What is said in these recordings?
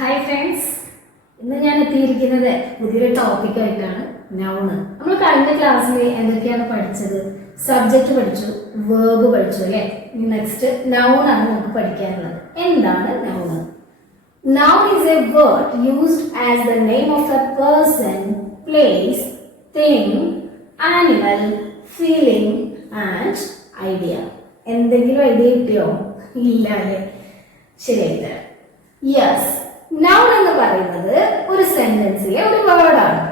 Hi friends, ഇന്ന് ഞാൻ എത്തിയിരിക്കുന്നത് പുതിയൊരു ടോപ്പിക്കായിട്ടാണ്. നൗണ്. നമ്മൾ കഴിഞ്ഞ ക്ലാസ്സിൽ എന്തൊക്കെയാണ് പഠിച്ചത്? സബ്ജക്റ്റ് പഠിച്ചു, വേർബ് പഠിച്ചു അല്ലേ? നെക്സ്റ്റ് നൗണാണ് നമുക്ക് പഠിക്കാനുള്ളത്. എന്താണ് noun? Noun is a word used as the name of a person, place, thing, animal, feeling and idea. എന്തെങ്കിലും ഐഡിയ കിട്ടിയോ? ഇല്ല അല്ലേ? ശരിയായിട്ട്. യെസ്, നൗൺ എന്ന് പറയുന്നത് ഒരു സെന്റൻസിലെ ഒരു വേർഡാണ്.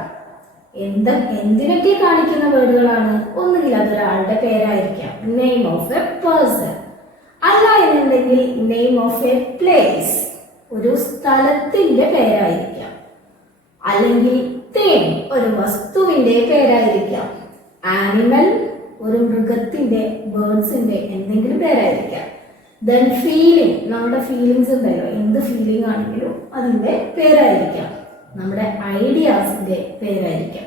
എന്തിനൊക്കെ കാണിക്കുന്ന വേർഡുകളാണ്? ഒന്നുകിൽ അതൊരാളുടെ പേരായിരിക്കാം, നെയിം ഓഫ് എ പേഴ്സൺ. അല്ല എന്നുണ്ടെങ്കിൽ നെയിം ഓഫ് എ പ്ലേസ്, ഒരു സ്ഥലത്തിന്റെ പേരായിരിക്കാം. അല്ലെങ്കിൽ തിങ്, ഒരു വസ്തുവിന്റെ പേരായിരിക്കാം. ആനിമൽ, ഒരു മൃഗത്തിന്റെ, ബേർഡ്സിന്റെ എന്തെങ്കിലും പേരായിരിക്കാം. ദെൻ ഫീലിംഗ്, നമ്മുടെ ഫീലിങ്സ് ഉണ്ടല്ലോ, എന്ത് ഫീലിംഗ് ആണെങ്കിലും അതിന്റെ പേരായിരിക്കാം. നമ്മുടെ ഐഡിയാസിന്റെ പേരായിരിക്കാം.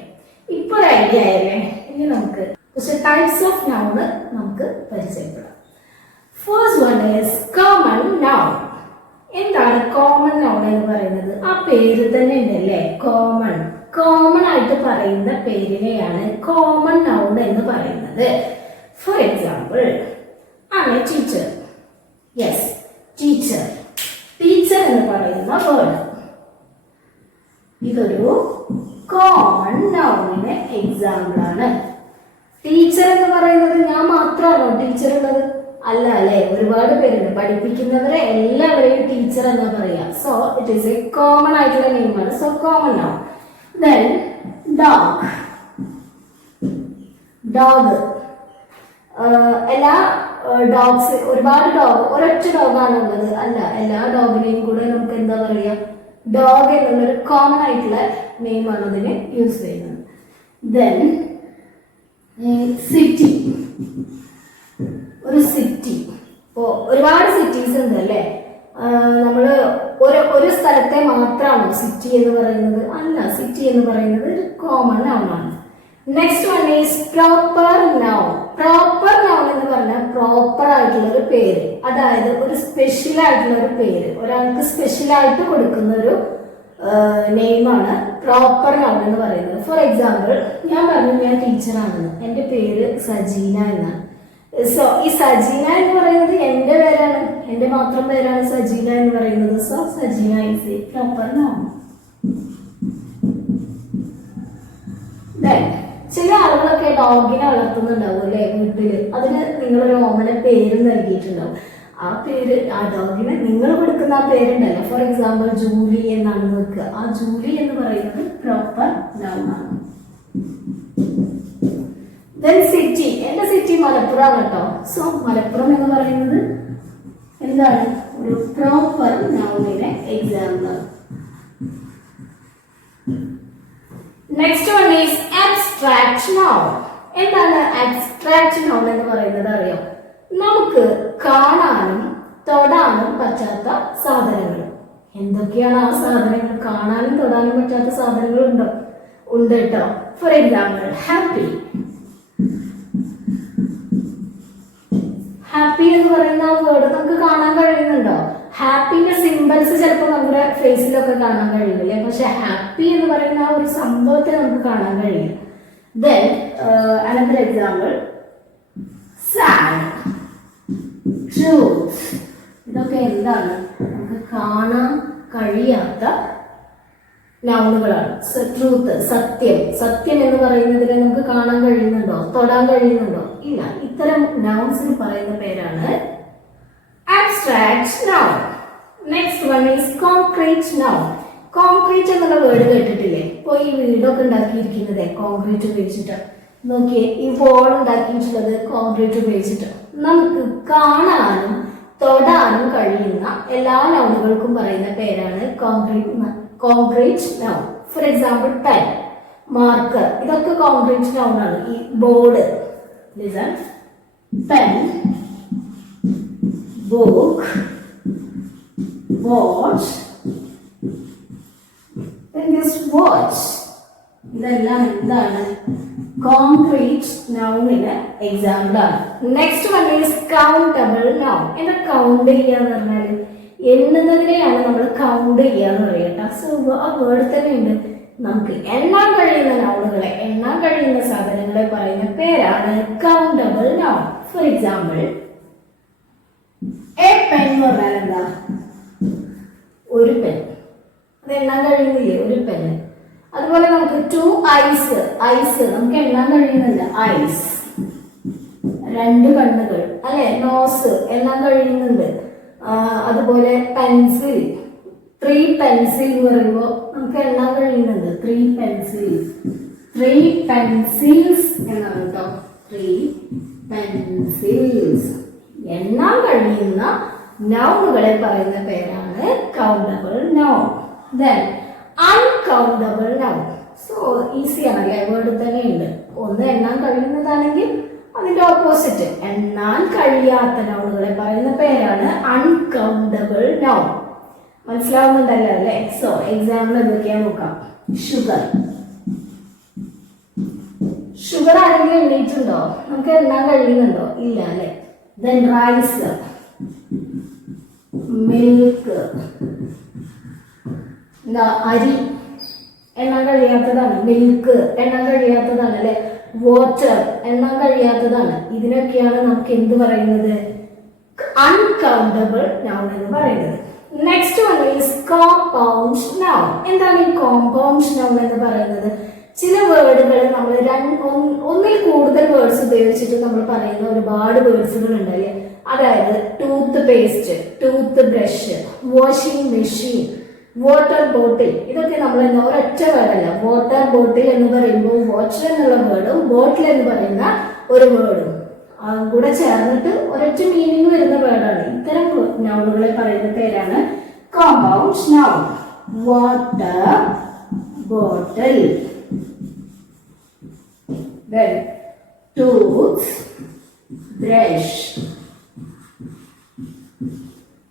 ഇപ്പൊ ഒരു ഐഡിയ ആയല്ലേ? ഇനി നമുക്ക് കുറച്ച് ടൈപ്സ് ഓഫ് നൗണ് നമുക്ക് പരിചയപ്പെടാം. First one is common noun. എന്താണ് കോമൺ നൗൺ എന്ന് പറയുന്നത്? ആ പേര് തന്നെ ഉണ്ടല്ലേ, കോമൺ. കോമൺ ആയിട്ട് പറയുന്ന പേരിനെയാണ് കോമൺ നൗൺ എന്ന് പറയുന്നത്. ഫോർ എക്സാമ്പിൾ, ആണ് ടീച്ചർ. Yes, teacher. ടീച്ചർ എന്ന് പറയുന്ന വേർഡ് ഇതൊരു കോമൺ നൗണിന് എക്സാമ്പിൾ ആണ്. ടീച്ചർ എന്ന് പറയുന്നത് ഞാൻ മാത്രമാണോ ടീച്ചർ ഉള്ളത്? അല്ല അല്ലെ, ഒരുപാട് പേരുണ്ട്. പഠിപ്പിക്കുന്നവരെ എല്ലാവരെയും ടീച്ചർ എന്ന് പറയാം. So it is a common ആയിട്ടുള്ള നെയിമാണ്. So common noun. Then dog. Dog, എല്ലാ ഡോഗ്സ്, ഒരുപാട് ഡോഗ്, ഒരൊറ്റ ഡോഗാണ് ഉള്ളത്? അല്ല, എല്ലാ ഡോഗിനെയും കൂടെ നമുക്ക് എന്താ പറയാ, ഡോഗ് എന്നുള്ളൊരു കോമൺ ആയിട്ടുള്ള നെയിമാണ് അതിന് യൂസ് ചെയ്യുന്നത്. Then city. ഒരു സിറ്റി, ഇപ്പോ ഒരുപാട് സിറ്റീസ് ഉണ്ട് അല്ലേ? നമ്മള് ഒരു സ്ഥലത്തെ മാത്രമാണോ സിറ്റി എന്ന് പറയുന്നത്? അല്ല, സിറ്റി എന്ന് പറയുന്നത് ഒരു കോമൺ നൗൺ ആണ്. Next one is proper noun. Proper noun എന്ന് പറഞ്ഞാൽ പ്രോപ്പർ ആയിട്ടുള്ള ഒരു പേര്, അതായത് ഒരു സ്പെഷ്യൽ ആയിട്ടുള്ള ഒരു പേര്, ഒരാൾക്ക് സ്പെഷ്യൽ ആയിട്ട് കൊടുക്കുന്ന ഒരു നെയിമാണ് പ്രോപ്പർ നൗൺ എന്ന് പറയുന്നത്. ഫോർ എക്സാമ്പിൾ, ഞാൻ പറഞ്ഞു ഞാൻ ടീച്ചറാണെന്ന്, എൻ്റെ പേര് സജീന എന്നാണ്. സോ ഈ സജീന എന്ന് പറയുന്നത് എൻ്റെ പേരാണ്, എൻ്റെ മാത്രം പേരാണ് സജീന എന്ന് പറയുന്നത്. So Sajina is A proper noun. ചില ആളുകളൊക്കെ ഡോഗിനെ വളർത്തുന്നുണ്ടാവും അല്ലെ വീട്ടില്. അതിന് നിങ്ങളൊരു ഓമന പേര് നൽകിയിട്ടുണ്ടാവും. ആ പേര്, ആ ഡോഗിന് നിങ്ങൾ കൊടുക്കുന്ന ആ പേരുണ്ടല്ലോ. ഫോർ എക്സാമ്പിൾ, ജൂലി എന്നാണ് വെക്കുക. ആ ജൂലി എന്ന് പറയുന്നത് പ്രോപ്പർ നൗൺ ആണ്. Then city. എന്റെ സിറ്റി മലപ്പുറം കേട്ടോ. സോ മലപ്പുറം എന്ന് പറയുന്നത് എന്താണ്? ഒരു പ്രോപ്പർ നൗണിനെ example. Next one is abstract noun. എന്താണ് അബ്സ്ട്രാക്ട് നൗൺ എന്ന് പറയുന്നത് അറിയോ? നമുക്ക് കാണാനും തൊടാനും പറ്റാത്ത സാധനങ്ങൾ. എന്തൊക്കെയാണ് ആ സാധനങ്ങൾ? കാണാനും തൊടാനും പറ്റാത്ത സാധനങ്ങൾ ഉണ്ടോ? ഉണ്ട് കേട്ടോ. For example, happy. ഹാപ്പി എന്ന് പറയുന്ന ആ വേർഡ് നമുക്ക് കാണാൻ കഴിയുന്നുണ്ടോ? ഹാപ്പിന്റെ സിംബൽസ് ചിലപ്പോൾ നമ്മുടെ ഫേസിലൊക്കെ കാണാൻ കഴിയില്ലേ, പക്ഷെ ഹാപ്പി എന്ന് പറയുന്ന ആ ഒരു സംഭവത്തെ നമുക്ക് കാണാൻ കഴിയും. Then another example, sad, truth. ഇതൊക്കെ എന്താണ്? നമുക്ക് കാണാൻ കഴിയാത്ത നൗണുകളാണ്. ട്രൂത്ത്, സത്യം. സത്യം എന്ന് പറയുന്നതിനെ നമുക്ക് കാണാൻ കഴിയുന്നുണ്ടോ? തൊടാൻ കഴിയുന്നുണ്ടോ? ഇല്ല. ഇത്തരം നൗൺസിന് പറയുന്ന പേരാണ് abstract noun. Next one is concrete noun. Concrete എന്നുള്ള വേർഡ് കേട്ടിട്ടില്ലേ? ഇപ്പൊ ഈ വീടൊക്കെ ഉണ്ടാക്കിയിരിക്കുന്നത് കോൺക്രീറ്റ് ഉപയോഗിച്ചിട്ട്. നോക്കിയേ, ഈ വോൾ ഉണ്ടാക്കിയിട്ടുള്ളത് കോൺക്രീറ്റ് ഉപയോഗിച്ചിട്ട്. നമുക്ക് കാണാനും തൊടാനും കഴിയുന്ന എല്ലാ നൗണുകൾക്കും പറയുന്ന പേരാണ് concrete noun. For example, pen, marker. ഇതൊക്കെ കോൺക്രീറ്റ് നൗൺ ആണ്. ഈ board, listen, pen, book, watch, then this watch. ഇതെല്ലാം എന്താണ്? കോൺക്രീറ്റ് നൗണിന് എക്സാമ്പിൾ ആണ്. Next one is countable noun. എന്താ കൗണ്ട് ചെയ്യാന്ന് പറഞ്ഞാല്? എണ്ണുന്നതിനെയാണ് നമ്മൾ കൗണ്ട് ചെയ്യാന്ന് പറയട്ടോ. സോ ആ വേർഡ് തന്നെ ഉണ്ട്. നമുക്ക് എണ്ണാൻ കഴിയുന്ന നൗണുകളെ, എണ്ണാൻ കഴിയുന്ന സാധനങ്ങളെ പറയുന്ന പേരാണ് countable noun. For example, A pen എന്ന് പറഞ്ഞാൽ എന്താ? ഒരു പെൻ. അത് എണ്ണാൻ കഴിയുന്നില്ലേ? ഒരു പെൻ. അതുപോലെ നമുക്ക് 2 ഐസ്, ഐസ് നമുക്ക് എണ്ണാൻ കഴിയുന്നില്ല. ഐസ്. 2 കണ്ണുകൾ അല്ലെ? നോസ് എണ്ണാൻ കഴിയുന്നുണ്ട്. അതുപോലെ പെൻസിൽ, 3 പെൻസിൽ എന്ന് പറയുമ്പോൾ നമുക്ക് എണ്ണാൻ കഴിയുന്നുണ്ട്. 3 പെൻസിൽസ്, 3 പെൻസിൽസ് എന്നാണ് കേട്ടോ. 3 പെൻസിൽസ്. എണ്ണാൻ കഴിയുന്ന നൗണുകളെ പറയുന്ന പേരാണ് countable noun. Then uncountable noun. So easy ആണല്ലേ? വേർഡ് തന്നെ ഉണ്ട്. ഒന്ന് എണ്ണാൻ കഴിയുന്നതാണെങ്കിൽ അതിന്റെ ഓപ്പോസിറ്റ് എണ്ണാൻ കഴിയാത്ത നൗണുകളെ പറയുന്ന പേരാണ് അൺകൗണ്ടബിൾ നൗൺ. മനസ്സിലാവുന്നുണ്ടല്ലോ അല്ലേ? സോ എക്സാമ്പിൾ എന്തൊക്കെയാ നോക്കാം. ഷുഗർ. ഷുഗർ ആരെങ്കിലും എണ്ണീറ്റുണ്ടോ? നമുക്ക് എണ്ണാൻ കഴിയുന്നുണ്ടോ? ഇല്ല അല്ലെ? ദെൻ റൈസ്, മിൽക്ക്, എന്താ? അരി എണ്ണാൻ കഴിയാത്തതാണ്. മിൽക്ക് എണ്ണാൻ കഴിയാത്തതാണ് അല്ലെ? വാട്ടർ എണ്ണാൻ കഴിയാത്തതാണ്. ഇതിനൊക്കെയാണ് നമുക്ക് എന്ത് പറയുന്നത്? അൺകൗണ്ടബിൾ നൗൺ എന്ന് പറയുന്നത്. Next one is compound noun. എന്താണ് ഈ കോമ്പൗണ്ട് നൗൺ എന്ന് പറയുന്നത്? ചില വേർഡുകൾ നമ്മൾ ഒന്നിൽ കൂടുതൽ വേർഡ്സ് ഉപയോഗിച്ചിട്ട് നമ്മൾ പറയുന്ന ഒരുപാട് വേർഡ്സുകൾ ഉണ്ടല്ലേ? അതായത് tooth paste, tooth brush, washing machine, water bottle. ഇതൊക്കെ നമ്മൾ ഒരൊറ്റ വേർഡല്ല. വാട്ടർ ബോട്ടിൽ എന്ന് പറയുമ്പോൾ വാട്ടർ എന്നുള്ള വേർഡും ബോട്ടിൽ എന്ന് പറയുന്ന ഒരു വേർഡും കൂടെ ചേർന്നിട്ട് ഒരൊറ്റ മീനിങ് വരുന്ന വേർഡാണ്. ഇത്തരം നൗണുകളെ പറയുന്ന പേരാണ് compound noun. Water bottle, then tooth brush.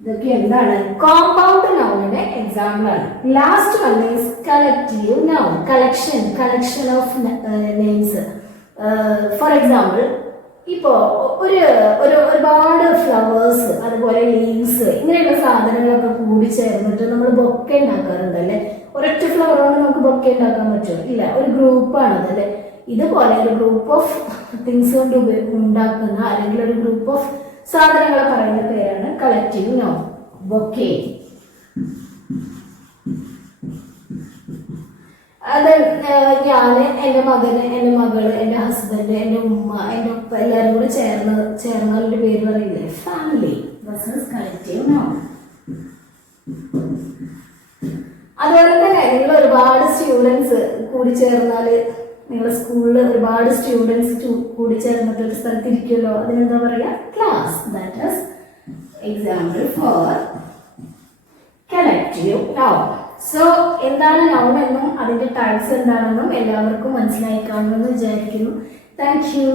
ഇതൊക്കെ എന്താണ്? കോമ്പൗണ്ട് നൗണിന്റെ എക്സാമ്പിൾ ആണ്. Last one is collective noun. Collection, collection of names. For example, ഇപ്പോ ഒരുപാട് ഫ്ലവേഴ്സ്, അതുപോലെ ലീവ്സ്, ഇങ്ങനെയുള്ള സാധനങ്ങളൊക്കെ കൂടി ചേർന്നിട്ട് നമ്മൾ ബൊക്കെ ഉണ്ടാക്കാറുണ്ടല്ലേ? ഒരൊറ്റ ഫ്ലവർ കൊണ്ട് നമുക്ക് ബൊക്കെ ഉണ്ടാക്കാൻ പറ്റുമോ? ഇല്ല. ഒരു ഗ്രൂപ്പാണ് അതല്ലേ? ഇതുപോലെ ഒരു ഗ്രൂപ്പ് ഓഫ് തിങ്സ് കൊണ്ട് ഉണ്ടാക്കുന്ന അല്ലെങ്കിൽ ഒരു ഗ്രൂപ്പ് ഓഫ് സാധനങ്ങളെ പറയുന്ന പേരാണ് കളക്റ്റീവ് നൗൺ. ബൊക്കെ. അത് ഞാന്, എൻ്റെ മകന്, എൻ്റെ മകള്, എൻ്റെ ഹസ്ബൻഡ്, എൻ്റെ ഉമ്മ, എൻ്റെ ഉപ്പ എല്ലാവരും കൂടി ചേർന്നവരുടെ പേര് പറയില്ലേ? ഫാമിലി. Collective noun. അതുപോലെ തന്നെ നിങ്ങൾ ഒരുപാട് സ്റ്റുഡൻസ് കൂടി ചേർന്നാല്, നിങ്ങളുടെ സ്കൂളിൽ ഒരുപാട് സ്റ്റുഡൻസ് കൂടി ചേർന്നിട്ട് ഒരു സ്ഥലത്ത് ഇരിക്കുമല്ലോ, അതിനെന്താ പറയാ? Class. That is example for collective noun. So എന്താണ് നൗൺ എന്നും അതിന്റെ ടൈപ്സ് എന്താണെന്നും എല്ലാവർക്കും മനസ്സിലായി കാണുമെന്ന് വിചാരിക്കുന്നു. Thank you.